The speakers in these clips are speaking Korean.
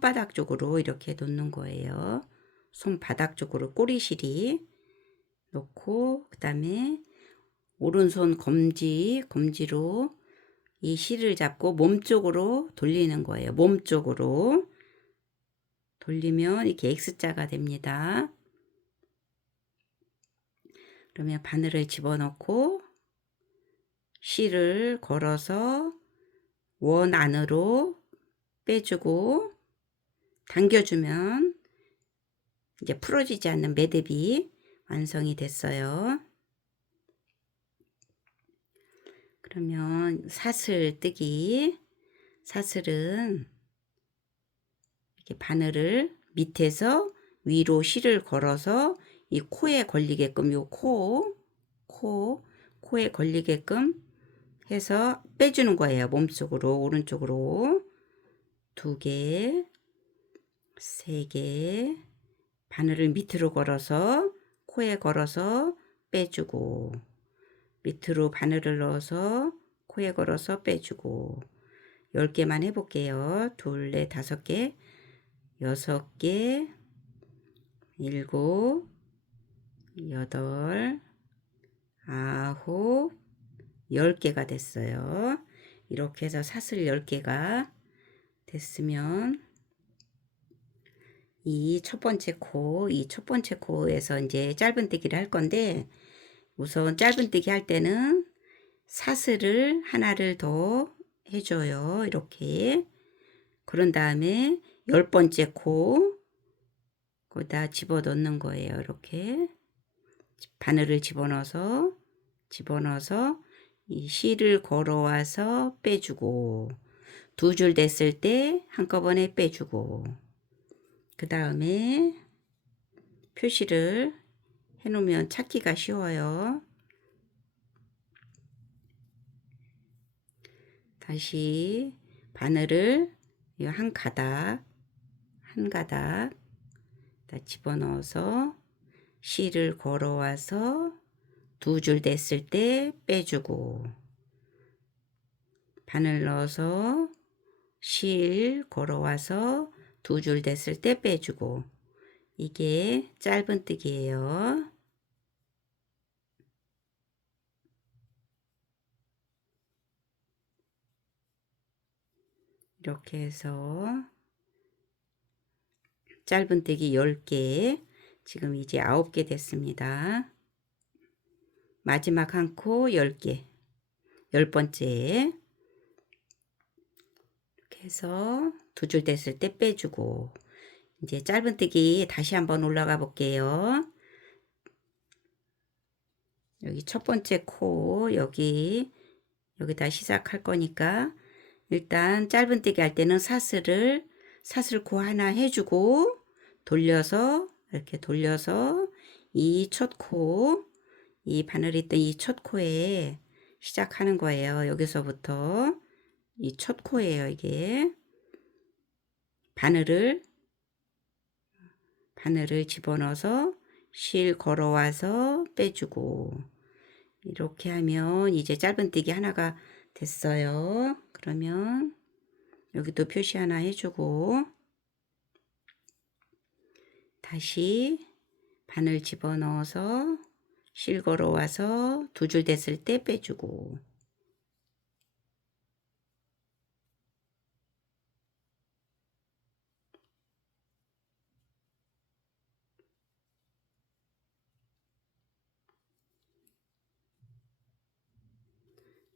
손바닥 쪽으로 이렇게 놓는 거예요. 손바닥 쪽으로 꼬리실이 놓고, 그 다음에 오른손 검지로 이 실을 잡고 몸 쪽으로 돌리는 거예요. 몸 쪽으로 돌리면 이렇게 X자가 됩니다. 그러면 바늘을 집어넣고 실을 걸어서 원 안으로 빼주고 당겨주면 이제 풀어지지 않는 매듭이 완성이 됐어요. 그러면 사슬뜨기. 사슬은 이렇게 바늘을 밑에서 위로 실을 걸어서 이 코에 걸리게끔, 요 코에 걸리게끔 해서 빼주는 거예요. 몸쪽으로, 오른쪽으로 2개, 3개, 바늘을 밑으로 걸어서 코에 걸어서 빼주고, 밑으로 바늘을 넣어서 코에 걸어서 빼주고, 10개만 해볼게요. 2, 4, 5개, 6개, 7, 8, 9, 10개가 됐어요. 이렇게 해서 사슬 10개가 됐으면 이 첫 번째 코에서 이제 짧은뜨기를 할 건데, 우선 짧은뜨기 할 때는 사슬을 하나를 더 해줘요. 이렇게. 그런 다음에 10번째 거기다 집어넣는 거예요. 이렇게 바늘을 집어넣어서 이 실을 걸어와서 빼주고, 2줄 됐을 때 한꺼번에 빼주고, 그 다음에 표시를 해놓으면 찾기가 쉬워요. 다시 바늘을 한 가닥 다 집어넣어서 실을 걸어와서 2줄 됐을 때 빼주고, 바늘 넣어서 실 걸어와서 2줄 됐을 때 빼주고, 이게 짧은뜨기예요. 이렇게 해서 짧은뜨기 10개, 지금 이제 9개 됐습니다. 마지막 한 코 10개, 10번째 이렇게 해서 2줄 됐을 때 빼주고, 이제 짧은뜨기 다시 한번 올라가 볼게요. 여기 첫 번째 코 여기다 시작할 거니까 일단 짧은뜨기 할 때는 사슬코 하나 해주고 이렇게 돌려서 이 첫 코, 이 바늘이 있던 이 첫 코에 시작하는 거예요. 여기서부터 이 첫 코예요. 이게 바늘을 집어넣어서 실 걸어와서 빼주고, 이렇게 하면 이제 짧은뜨기 하나가 됐어요. 그러면 여기도 표시 하나 해주고, 다시 바늘 집어넣어서 실 걸어와서 2줄 됐을 때 빼주고,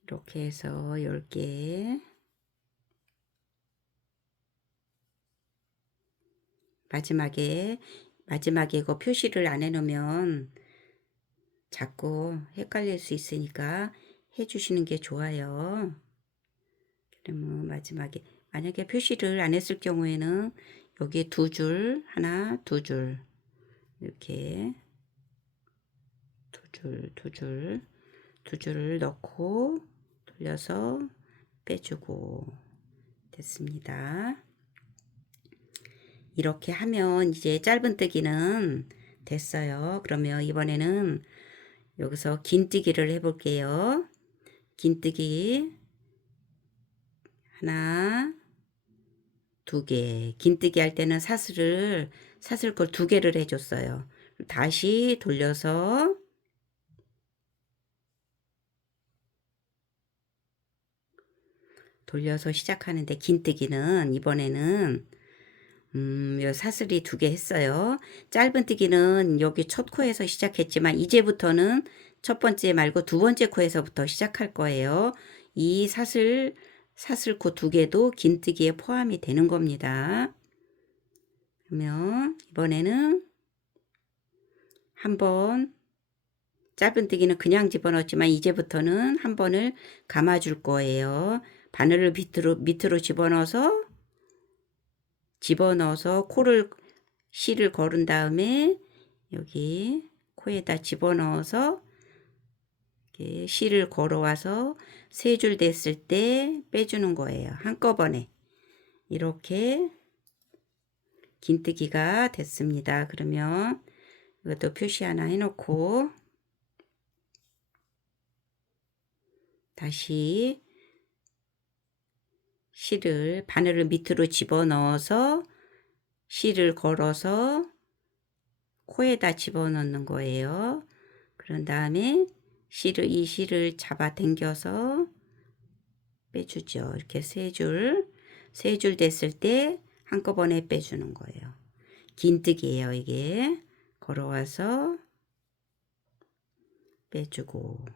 이렇게 해서 10개, 마지막에 이거 표시를 안 해놓으면 자꾸 헷갈릴 수 있으니까 해주시는 게 좋아요. 그러면 마지막에 만약에 표시를 안 했을 경우에는 여기에 2줄, 하나, 2줄, 이렇게 2줄을 넣고 돌려서 빼주고 됐습니다. 이렇게 하면 이제 짧은뜨기는 됐어요. 그러면 이번에는 여기서 긴뜨기를 해볼게요. 긴뜨기 하나, 2개. 긴뜨기 할 때는 사슬콜 2개를 해줬어요. 다시 돌려서 시작하는데, 긴뜨기는 이번에는 요 사슬이 2개 했어요. 짧은뜨기는 여기 첫 코에서 시작했지만 이제부터는 첫 번째 말고 두 번째 코에서부터 시작할 거예요. 이 사슬코 2개도 긴뜨기에 포함이 되는 겁니다. 그러면 이번에는 한번 짧은뜨기는 그냥 집어넣었지만 이제부터는 한 번을 감아줄 거예요. 바늘을 밑으로 집어넣어서 실을 걸은 다음에 여기 코에다 집어넣어서 이렇게 실을 걸어와서 3줄 됐을 때 빼주는 거예요. 한꺼번에. 이렇게 긴뜨기가 됐습니다. 그러면 이것도 표시 하나 해놓고 다시 바늘을 밑으로 집어넣어서 실을 걸어서 코에다 집어넣는 거예요. 그런 다음에 이 실을 잡아 당겨서 빼주죠. 이렇게 3줄 됐을 때 한꺼번에 빼주는 거예요. 긴뜨기예요, 이게. 걸어와서 빼주고,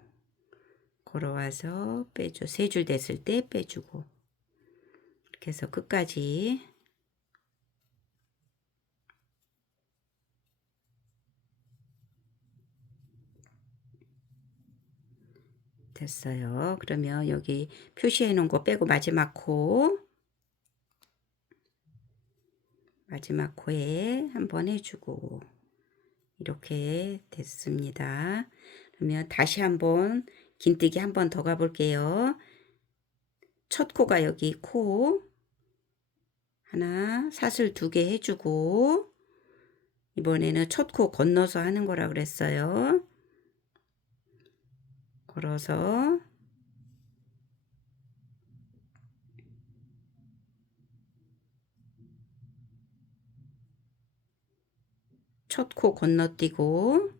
걸어와서 빼줘. 3줄 됐을 때 빼주고. 이렇게 해서 끝까지 됐어요. 그러면 여기 표시해 놓은 거 빼고 마지막 코에 한번 해주고 이렇게 됐습니다. 그러면 다시 한번 긴뜨기 한번 더 가볼게요. 첫 코가 여기 코 하나 사슬 2개 해주고 이번에는 첫 코 건너서 하는 거라 그랬어요. 걸어서 첫 코 건너뛰고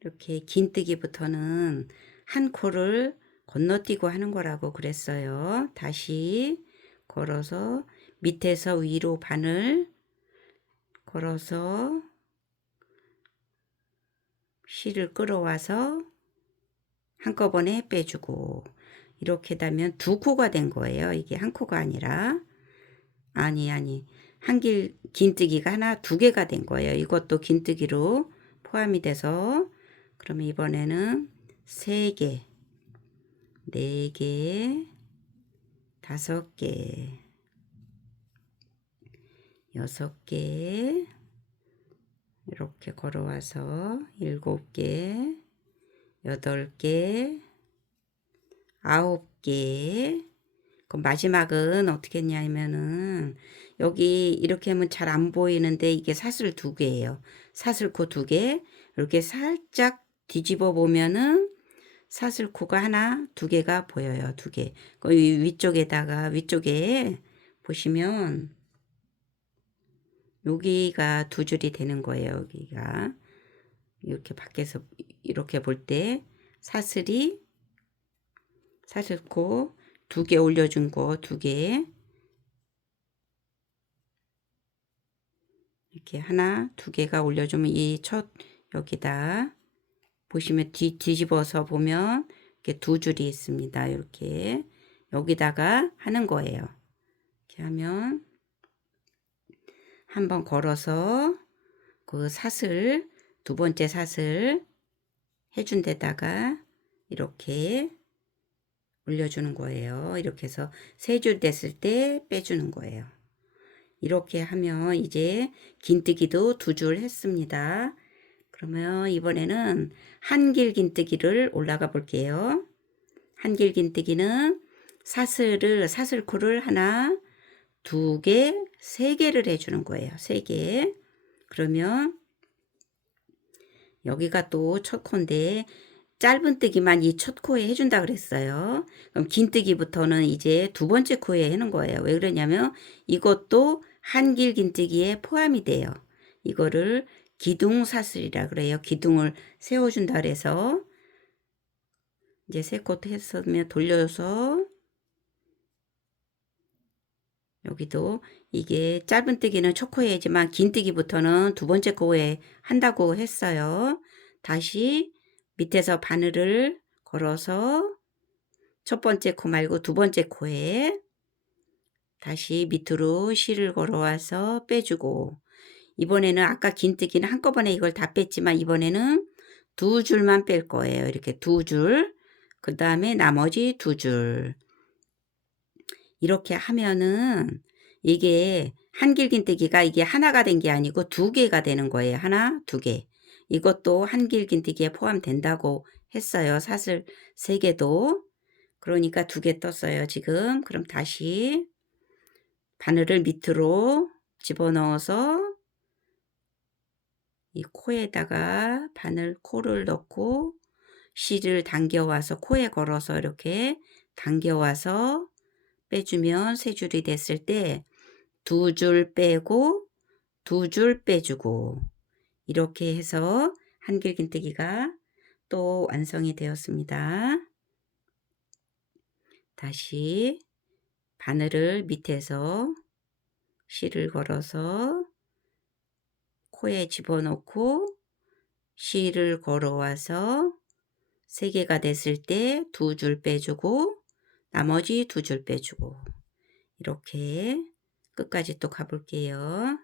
이렇게 긴뜨기부터는 한 코를 건너뛰고 하는 거라고 그랬어요. 다시 걸어서 밑에서 위로 바늘 걸어서 실을 끌어와서 한꺼번에 빼주고 이렇게 되면 2코가 된 거예요. 이게 한 코가 아니라 아니 긴뜨기가 2개가 된 거예요. 이것도 긴뜨기로 포함이 돼서 그러면 이번에는 3개 4개 5개 6개 이렇게 걸어와서 7개 8개 9개 그럼 마지막은 어떻게 했냐면은 여기 이렇게 하면 잘 안 보이는데 이게 사슬 2개예요. 사슬코 2개 이렇게 살짝 뒤집어 보면은 사슬코가 2개가 보여요. 2개. 그 위쪽에 보시면 여기가 2줄이 되는 거예요. 여기가 이렇게 밖에서 이렇게 볼 때 사슬코 2개 올려준 거 2개 이렇게 2개가 올려주면 이 첫 여기다 보시면 뒤집어서 보면 이렇게 2줄이 있습니다. 이렇게 여기다가 하는 거예요. 이렇게 하면 한번 걸어서 그 두 번째 사슬 해준 데다가 이렇게 올려주는 거예요. 이렇게 해서 3줄 됐을 때 빼주는 거예요. 이렇게 하면 이제 긴뜨기도 2줄 했습니다. 그러면 이번에는 한길 긴뜨기를 올라가 볼게요. 한길 긴뜨기는 사슬코를 2개, 3개를 해주는 거예요. 3개. 그러면 여기가 또 첫 코인데 짧은뜨기만 이 첫 코에 해준다 그랬어요. 그럼 긴뜨기부터는 이제 두 번째 코에 하는 거예요. 왜 그러냐면 이것도 한길 긴뜨기에 포함이 돼요. 이거를 기둥사슬이라 그래요. 기둥을 세워준다 그래서 이제 세 코트 했으면 돌려서 여기도 이게 짧은뜨기는 첫 코에 하지만 긴뜨기부터는 두 번째 코에 한다고 했어요. 다시 밑에서 바늘을 걸어서 첫 번째 코 말고 두 번째 코에 다시 밑으로 실을 걸어와서 빼주고, 이번에는 아까 긴뜨기는 한꺼번에 이걸 다 뺐지만 이번에는 두 줄만 뺄 거예요. 이렇게 두 줄, 그 다음에 나머지 두 줄. 이렇게 하면은 이게 한길긴뜨기가 이게 하나가 된 게 아니고 두 개가 되는 거예요. 하나, 두 개. 이것도 한길긴뜨기에 포함된다고 했어요. 사슬 세 개도. 그러니까 두 개 떴어요, 지금. 그럼 다시 바늘을 밑으로 집어넣어서 이 코에다가 바늘 코를 넣고 실을 당겨와서 코에 걸어서 이렇게 당겨와서 빼주면 세 줄이 됐을 때 두 줄 빼고 두 줄 빼주고, 이렇게 해서 한길긴뜨기가 또 완성이 되었습니다. 다시 바늘을 밑에서 실을 걸어서 코에 집어넣고 실을 걸어와서 세 개가 됐을 때 두 줄 빼주고 나머지 두 줄 빼주고, 이렇게 끝까지 또 가볼게요.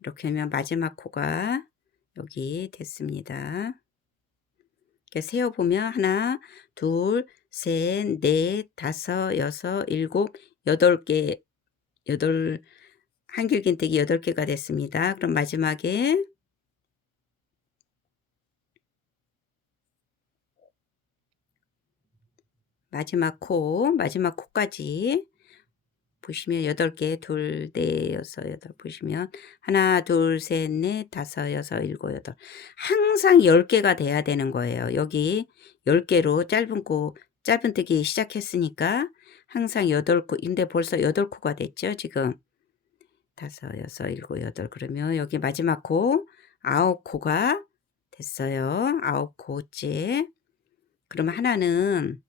이렇게 하면 마지막 코가 여기 됐습니다. 이렇게 세어보면 하나, 둘, 셋, 넷, 다섯, 여섯, 일곱, 여덟 개, 여덟, 한길긴뜨기 8개가 됐습니다. 그럼 마지막에 마지막 코까지 보시면 8개, 둘, 넷, 여섯, 여덟 보시면 하나, 둘, 셋, 넷, 다섯, 여섯, 일곱, 여덟. 항상 10개가 돼야 되는 거예요. 여기 10개로 짧은뜨기 시작했으니까 항상 8코, 근데 벌써 8코가 됐죠, 지금. 다섯, 여섯, 일곱, 여덟. 그러면 여기 마지막 코 9코가 됐어요. 9코째. 그럼 하나는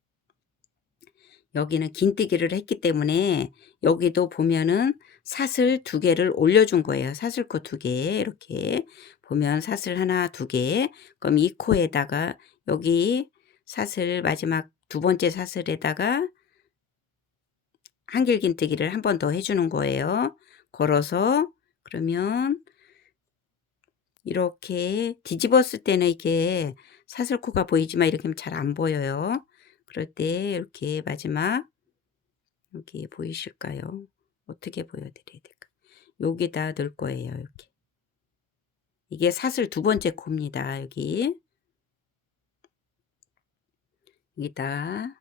여기는 긴뜨기를 했기 때문에 여기도 보면은 사슬 2개를 올려준 거예요. 사슬코 2개 이렇게 보면 사슬 하나 2개. 그럼 이 코에다가 여기 사슬 마지막 두 번째 사슬에다가 한길긴뜨기를 한 번 더 해주는 거예요. 걸어서. 그러면 이렇게 뒤집었을 때는 이게 사슬코가 보이지만 이렇게 하면 잘 안 보여요. 그럴 때 이렇게 마지막 여기 보이실까요? 어떻게 보여드려야 될까? 여기다 넣을 거예요. 이렇게. 이게 사슬 두 번째 코입니다. 여기다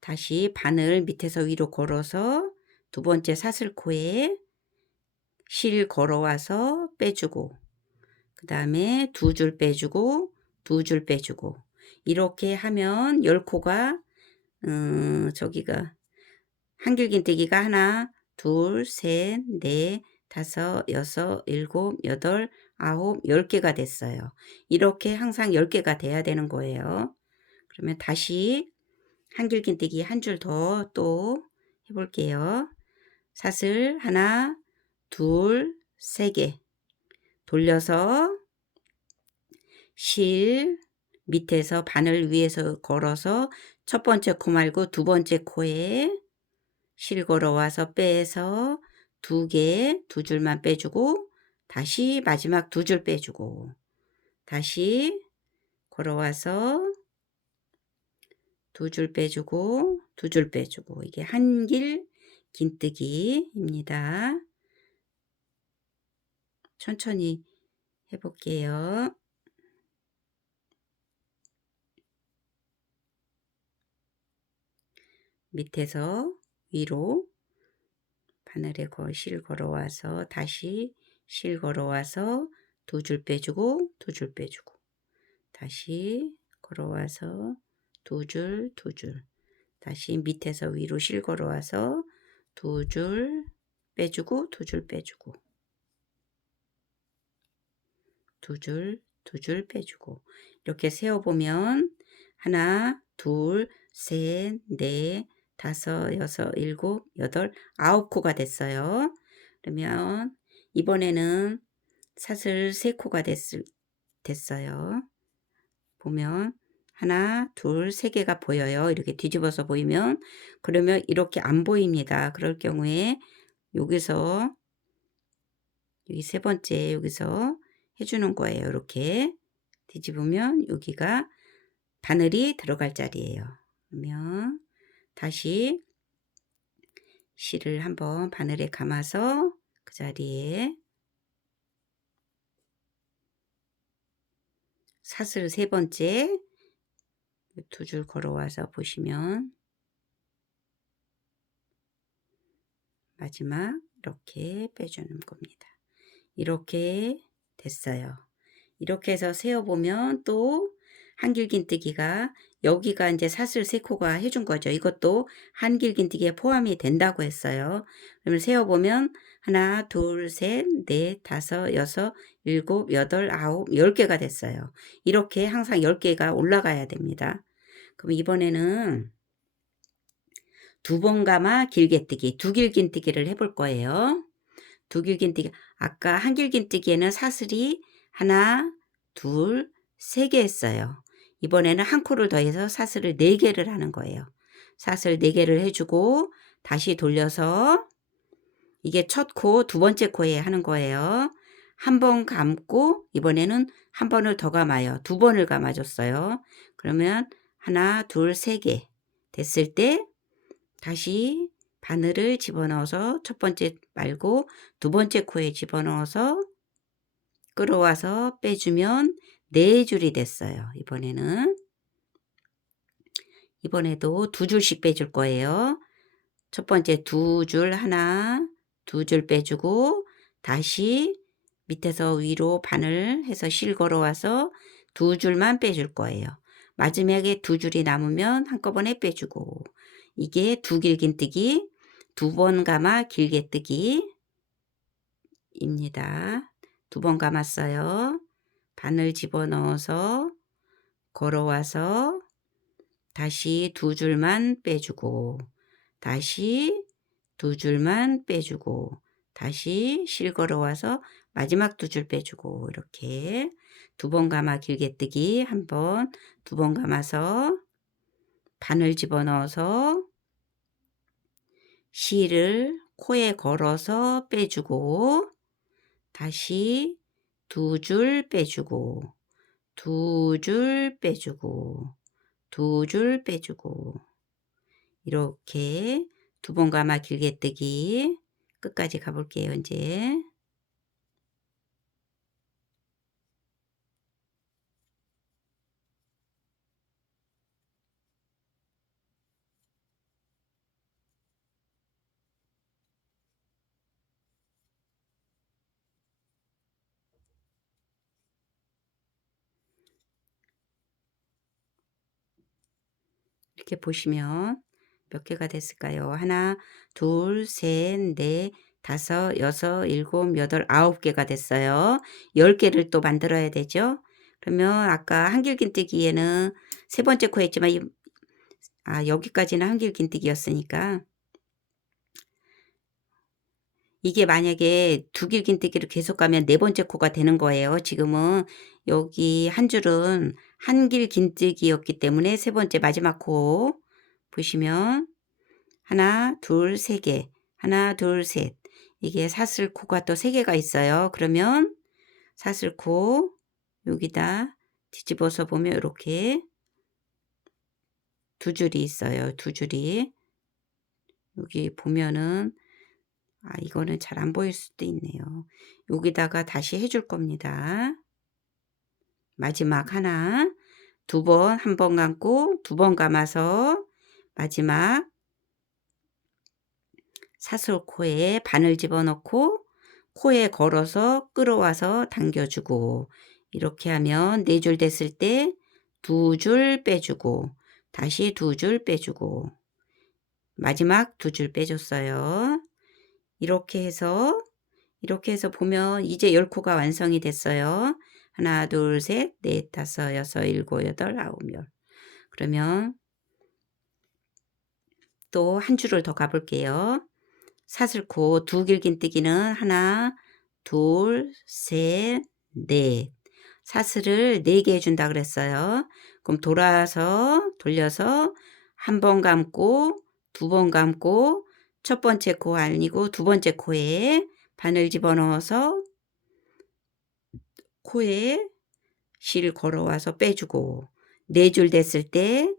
다시 바늘 밑에서 위로 걸어서 두 번째 사슬코에 실 걸어와서 빼주고, 그 다음에 두 줄 빼주고 두 줄 빼주고, 이렇게 하면 10코가 저기가 한길긴뜨기가 하나, 둘, 셋, 넷, 다섯, 여섯, 일곱, 여덟, 아홉, 10개가 됐어요. 이렇게 항상 10개가 돼야 되는 거예요. 그러면 다시 한길긴뜨기 한 줄 더 또 해볼게요. 사슬 하나, 둘, 세 개 돌려서 실 밑에서 바늘 위에서 걸어서 첫 번째 코 말고 두 번째 코에 실 걸어와서 빼서 두 줄만 빼주고 다시 마지막 두 줄 빼주고 다시 걸어와서 두 줄 빼주고 두 줄 빼주고, 이게 한길 긴뜨기입니다. 천천히 해볼게요. 밑에서 위로 바늘에 실 걸어와서 다시 실 걸어와서 두 줄 빼주고 두 줄 빼주고 다시 걸어와서 두 줄 두 줄 다시 밑에서 위로 실 걸어와서 두 줄 빼주고 두 줄 빼주고 두 줄 두 줄 빼주고 이렇게 세어보면 하나 둘 셋 넷 다섯 여섯 일곱 여덟 아홉 코가 됐어요. 그러면 이번에는 사슬 3코가 됐어요. 보면 하나 둘 3개가 보여요. 이렇게 뒤집어서 보이면 그러면 이렇게 안 보입니다. 그럴 경우에 여기서 여기 세 번째 여기서 해주는 거예요. 이렇게 뒤집으면 여기가 바늘이 들어갈 자리예요. 그러면 다시 실을 한번 바늘에 감아서 그 자리에 사슬 세 번째 두 줄 걸어와서 보시면 마지막 이렇게 빼주는 겁니다. 이렇게 됐어요. 이렇게 해서 세어보면 또 한길긴뜨기가 여기가 이제 사슬 3코가 해준 거죠. 이것도 한길긴뜨기에 포함이 된다고 했어요. 그러면 세어보면 하나 둘 셋 넷 다섯 여섯 일곱 여덟 아홉 10개가 됐어요. 이렇게 항상 10개가 올라가야 됩니다. 그럼 이번에는 두 번 감아 길게뜨기 두 길긴뜨기를 해볼 거예요. 두 길긴뜨기 아까 한 길긴뜨기에는 사슬이 하나 둘 3개 했어요. 이번에는 한 코를 더해서 사슬을 4개를 하는 거예요. 사슬 4개를 해주고 다시 돌려서 이게 첫 코 두 번째 코에 하는 거예요. 한 번 감고 이번에는 한 번을 더 감아요. 두 번을 감아줬어요. 그러면 하나 둘 3개 됐을 때 다시 바늘을 집어넣어서 첫 번째 말고 두 번째 코에 집어넣어서 끌어와서 빼주면 4줄이 됐어요. 이번에도 두 줄씩 빼줄 거예요. 첫 번째 두 줄 하나 두 줄 빼주고 다시 밑에서 위로 바늘 해서 실 걸어와서 두 줄만 빼줄 거예요. 마지막에 두 줄이 남으면 한꺼번에 빼주고 이게 두 길긴뜨기 두 번 감아 길게뜨기 입니다. 두 번 감았어요. 바늘 집어넣어서 걸어와서 다시 두 줄만 빼주고 다시 두 줄만 빼주고 다시 실 걸어와서 마지막 두 줄 빼주고 이렇게 두 번 감아 길게뜨기 한 번, 두 번 감아서 바늘 집어넣어서 실을 코에 걸어서 빼주고 다시 두 줄 빼주고 두 줄 빼주고 두 줄 빼주고 이렇게 두 번 감아 길게뜨기 끝까지 가볼게요. 이제 이렇게 보시면 몇 개가 됐을까요? 하나, 둘, 셋, 넷, 다섯, 여섯, 일곱, 여덟, 9개가 됐어요. 10개를 또 만들어야 되죠. 그러면 아까 한길긴뜨기에는 세 번째 코 했지만 여기까지는 한길긴뜨기였으니까 이게 만약에 두 길긴뜨기를 계속 가면 네 번째 코가 되는 거예요. 지금은 여기 한 줄은 한길긴뜨기였기 때문에 세 번째 마지막 코 보시면 하나, 둘, 3개, 하나, 둘, 셋. 이게 사슬코가 또 3개가 있어요. 그러면 사슬코 여기다 뒤집어서 보면 이렇게 두 줄이 있어요. 두 줄이. 여기 보면은 이거는 잘 안 보일 수도 있네요. 여기다가 다시 해줄 겁니다. 마지막 하나, 두 번, 한 번 감고 두 번 감아서 마지막 사슬코에 바늘 집어넣고 코에 걸어서 끌어와서 당겨주고, 이렇게 하면 4줄 됐을 때 2줄 빼주고, 다시 2줄 빼주고, 마지막 2줄 빼줬어요. 이렇게 해서 보면 이제 10코가 완성이 됐어요. 하나, 둘, 셋, 넷, 다섯, 여섯, 일곱, 여덟, 아홉, 열. 그러면 또 한 줄을 더 가볼게요. 사슬코 두 길긴뜨기는 하나, 둘, 셋, 넷. 사슬을 4개 해준다 그랬어요. 그럼 돌려서 한 번 감고, 2번 감고, 첫 번째 코 아니고 두 번째 코에 바늘 집어넣어서 코에 실 걸어와서 빼주고, 4줄 됐을 때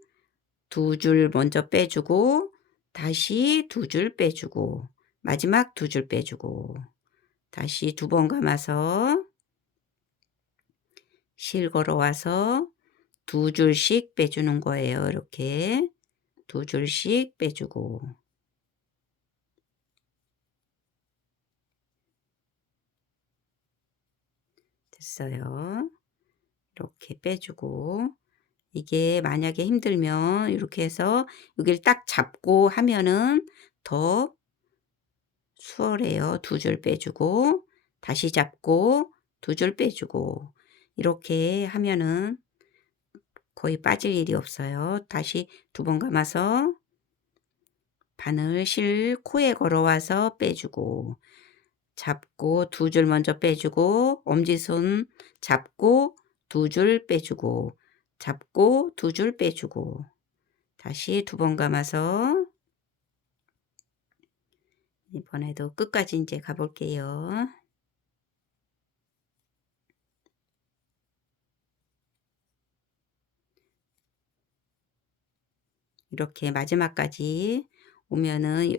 2줄 먼저 빼주고, 다시 2줄 빼주고, 마지막 2줄 빼주고, 다시 2번 감아서 실 걸어와서 2줄씩 빼주는 거예요. 이렇게 2줄씩 빼주고, 됐어요. 이렇게 빼주고, 이게 만약에 힘들면 이렇게 해서 여기를 딱 잡고 하면은 더 수월해요. 2줄 빼주고, 다시 잡고 2줄 빼주고, 이렇게 하면은 거의 빠질 일이 없어요. 다시 2번 감아서 바늘 실 코에 걸어와서 빼주고, 잡고 2줄 먼저 빼주고, 엄지손 잡고 2줄 빼주고, 잡고 2줄 빼주고, 다시 2번 감아서 이번에도 끝까지 이제 가볼게요. 이렇게 마지막까지 오면은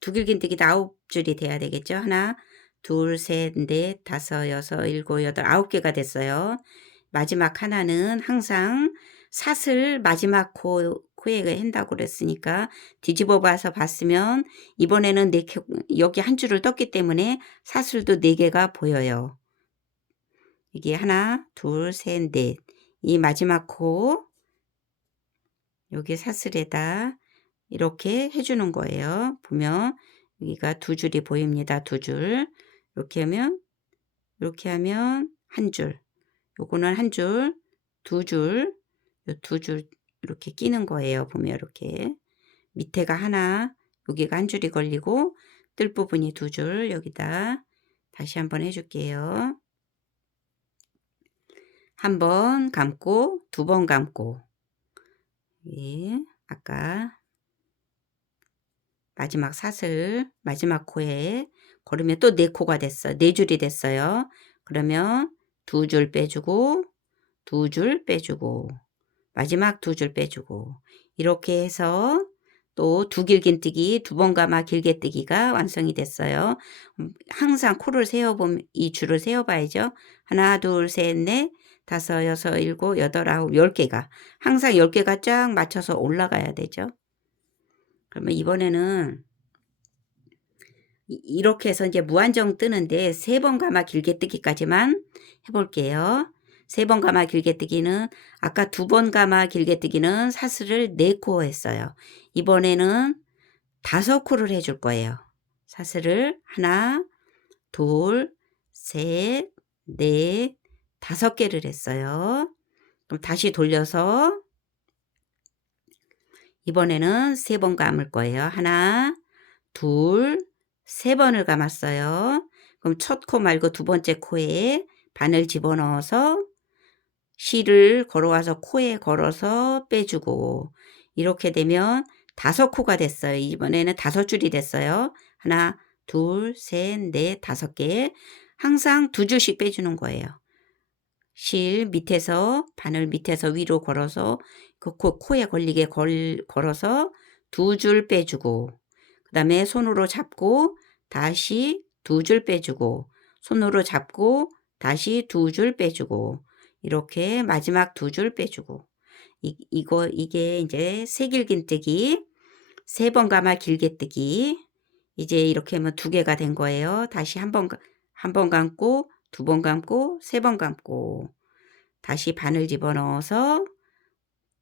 두 길긴뜨기도 9줄이 돼야 되겠죠. 하나, 둘, 셋, 넷, 다섯, 여섯, 일곱, 여덟, 9개가 됐어요. 마지막 하나는 항상 사슬 마지막 코에 한다고 그랬으니까 뒤집어 봐서 봤으면 이번에는 여기 한 줄을 떴기 때문에 사슬도 4개가 보여요. 이게 하나, 둘, 셋, 넷. 이 마지막 코 여기 사슬에다 이렇게 해주는 거예요. 보면 여기가 2줄이 보입니다. 2줄. 이렇게 하면 한 줄. 요거는 한 줄, 2줄, 요 2줄 이렇게 끼는 거예요. 보면 이렇게 밑에가 하나, 여기가 한 줄이 걸리고 뜰 부분이 2줄. 여기다 다시 한번 해줄게요. 한 번 감고 2번 감고, 예, 아까 마지막 사슬 마지막 코에 걸으면 또 4코가 됐어요. 4줄이 됐어요. 그러면 2줄 빼주고 2줄 빼주고 마지막 2줄 빼주고, 이렇게 해서 또 두 길긴뜨기 2번 감아 길게뜨기가 완성이 됐어요. 항상 코를 세어보면 이 줄을 세어봐야죠. 하나, 둘, 셋, 넷, 다섯, 여섯, 일곱, 여덟, 아홉, 10개가 항상 10개가 쫙 맞춰서 올라가야 되죠. 그러면 이번에는 이렇게 해서 이제 무한정 뜨는데 3번 감아 길게뜨기까지만 해볼게요. 3번 감아 길게뜨기는 아까 2번 감아 길게뜨기는 사슬을 4코 했어요. 이번에는 5코를 해줄 거예요. 사슬을 하나, 둘, 셋, 넷, 5개를 했어요. 그럼 다시 돌려서 이번에는 3번 감을 거예요. 하나, 둘, 3번을 감았어요. 그럼 첫 코 말고 두 번째 코에 바늘 집어넣어서 실을 걸어와서 코에 걸어서 빼주고, 이렇게 되면 5코가 됐어요. 이번에는 5줄이 됐어요. 하나, 둘, 셋, 넷, 5개. 항상 2줄씩 빼주는 거예요. 실 밑에서 바늘 밑에서 위로 걸어서 그 코에 걸리게 걸어서 2줄 빼주고, 그 다음에 손으로 잡고 다시 2줄 빼주고, 손으로 잡고 다시 2줄 빼주고, 이렇게 마지막 2줄 빼주고, 이게 이제 새길긴뜨기 3번 감아 길게 뜨기. 이제 이렇게 하면 2개가 된 거예요. 다시 한 번 감고 2번 감고 3번 감고 다시 바늘 집어넣어서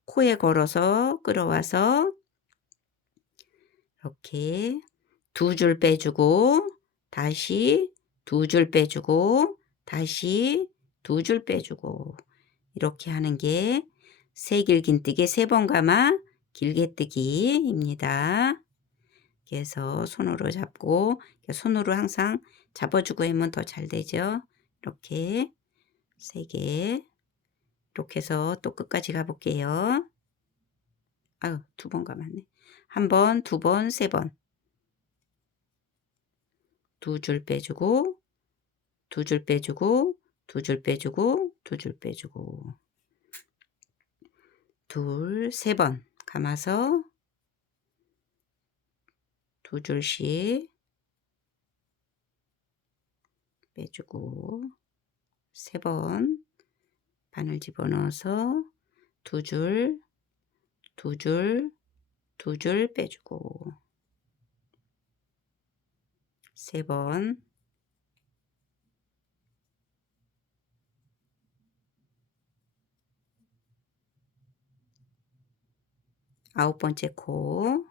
코에 걸어서 끌어와서 이렇게 2줄 빼주고 다시 2줄 빼주고 다시 2줄 빼주고 이렇게 하는 게 새길긴뜨기 3번 감아 길게뜨기입니다. 그래서 손으로 잡고 손으로 항상 잡아주고 하면 더 잘 되죠. 이렇게 3개 이렇게 해서 또 끝까지 가볼게요. 아유 2번 감았네. 1번, 2번, 3번 2줄 빼주고 2줄 빼주고 2줄 빼주고 2줄 빼주고 3번 감아서 2줄씩 빼주고 3번 바늘 집어넣어서 2줄 2줄 2줄 빼주고 3번 아홉 번째 코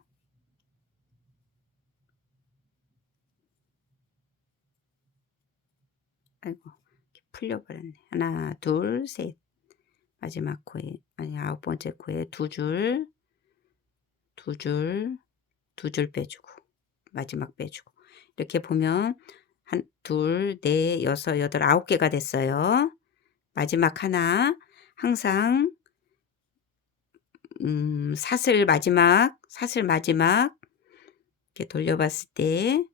아이고 풀려버렸네. 하나 둘 셋 마지막 코에 아니 아홉 번째 코에 2줄 2줄 2줄 빼주고 마지막 빼주고 이렇게 보면 한, 둘, 넷, 여섯, 여덟, 9개가 됐어요. 마지막 하나 항상 사슬 마지막 이렇게 돌려봤을 때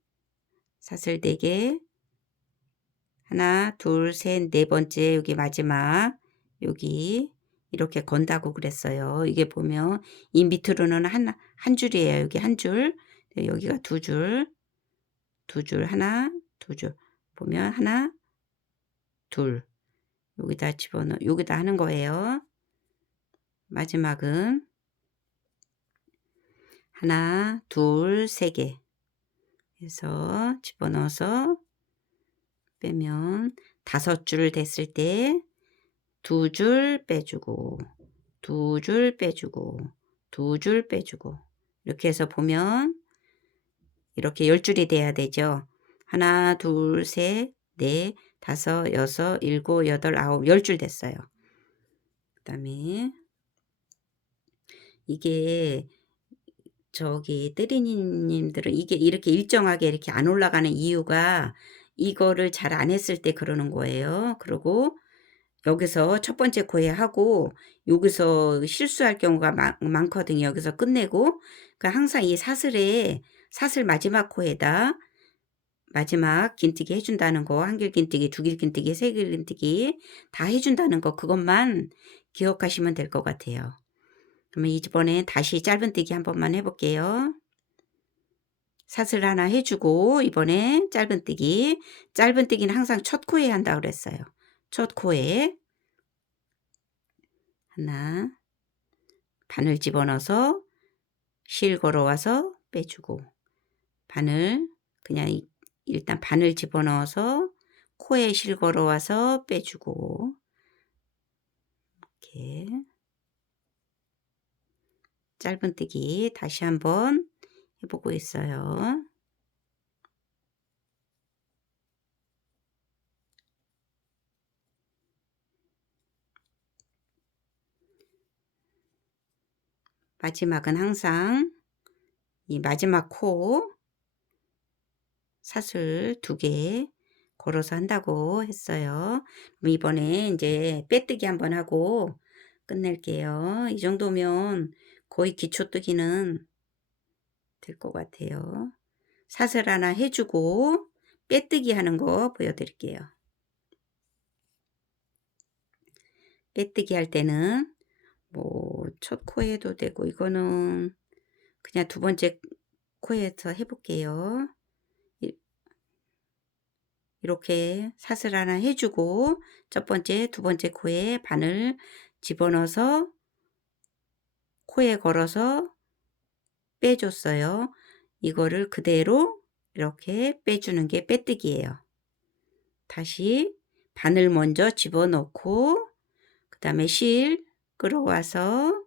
사슬 4개 하나 둘 셋 네 번째 여기 마지막 여기 이렇게 건다고 그랬어요. 이게 보면 이 밑으로는 한 줄이에요. 여기 한 줄 여기가 2줄 2줄 하나 2줄 보면 하나 둘 여기다 집어넣어 여기다 하는 거예요. 마지막은 하나 둘 3개 해서 집어넣어서 빼면 5줄 됐을 때 2줄 빼주고 2줄 빼주고 2줄 빼주고 이렇게 해서 보면 이렇게 10줄이 돼야 되죠. 하나 둘 셋 넷 다섯 여섯 일곱 여덟 아홉 10줄 됐어요. 그 다음에 이게 저기 뜨리님들은 이게 이렇게 일정하게 이렇게 안 올라가는 이유가 이거를 잘 안 했을 때 그러는 거예요. 그리고 여기서 첫 번째 코에 하고 여기서 실수할 경우가 많거든요. 여기서 끝내고 그러니까 항상 이 사슬 마지막 코에다 마지막 긴뜨기 해준다는 거 한길 긴뜨기 두길 긴뜨기 세길 긴뜨기 다 해준다는 거 그것만 기억하시면 될 것 같아요. 그러면 이번에 다시 짧은뜨기 한 번만 해볼게요. 사슬 하나 해주고 이번에 짧은뜨기는 항상 첫 코에 한다고 그랬어요. 첫 코에 하나 바늘 집어넣어서 실 걸어와서 빼주고 바늘 그냥 일단 바늘 집어넣어서 코에 실 걸어와서 빼주고 이렇게 짧은뜨기 다시 한번 해보고 있어요. 마지막은 항상 이 마지막 코 사슬 2개 걸어서 한다고 했어요. 그럼 이번에 이제 빼뜨기 한번 하고 끝낼게요. 이 정도면 거의 기초뜨기는 될 것 같아요. 사슬 하나 해주고 빼뜨기 하는 거 보여드릴게요. 빼뜨기 할 때는 뭐 첫 코에 해도 되고 이거는 그냥 2번째 코에서 해볼게요. 이렇게 사슬 하나 해주고 첫 번째, 2번째 코에 바늘 집어넣어서 코에 걸어서 빼줬어요. 이거를 그대로 이렇게 빼주는 게 빼뜨기예요. 다시 바늘 먼저 집어넣고 그 다음에 실 끌어와서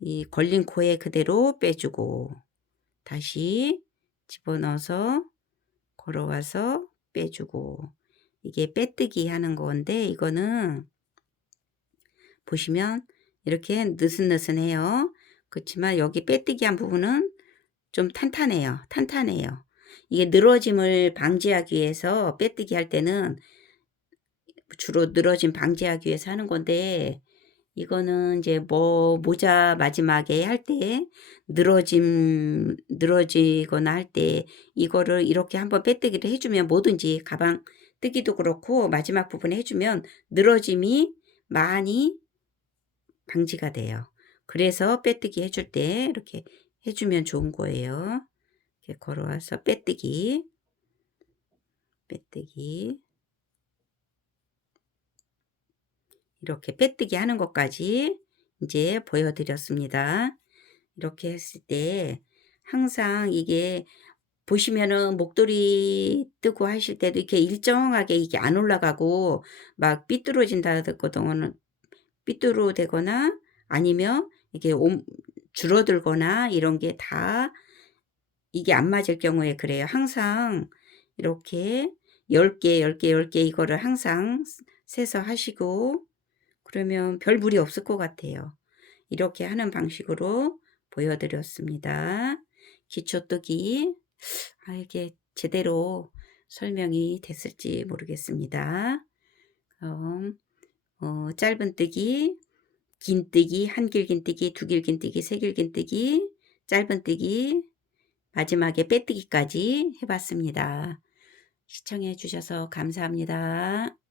이 걸린 코에 그대로 빼주고 다시 집어넣어서 걸어와서 빼주고 이게 빼뜨기 하는 건데 이거는 보시면 이렇게 느슨느슨해요. 그렇지만 여기 빼뜨기 한 부분은 좀 탄탄해요. 탄탄해요. 이게 늘어짐을 방지하기 위해서 빼뜨기 할 때는 주로 늘어짐 방지하기 위해서 하는 건데 이거는 이제 뭐 모자 마지막에 할 때 늘어지거나 할 때 이거를 이렇게 한번 빼뜨기를 해주면 뭐든지 가방 뜨기도 그렇고 마지막 부분에 해주면 늘어짐이 많이 방지가 돼요. 그래서 빼뜨기 해줄 때 이렇게 해주면 좋은 거예요. 이렇게 걸어와서 빼뜨기, 빼뜨기 이렇게 빼뜨기 하는 것까지 이제 보여드렸습니다. 이렇게 했을 때 항상 이게 보시면은 목도리 뜨고 하실 때도 이렇게 일정하게 이게 안 올라가고 막 삐뚤어되거나 아니면 이게 줄어들거나 이런 게 다 이게 안 맞을 경우에 그래요. 항상 이렇게 10개, 10개, 10개 이거를 항상 세서 하시고 그러면 별 무리 없을 것 같아요. 이렇게 하는 방식으로 보여드렸습니다. 기초뜨기 이게 제대로 설명이 됐을지 모르겠습니다. 그럼 짧은뜨기, 긴뜨기, 한길긴뜨기, 두길긴뜨기, 세길긴뜨기, 짧은뜨기, 마지막에 빼뜨기까지 해봤습니다. 시청해 주셔서 감사합니다.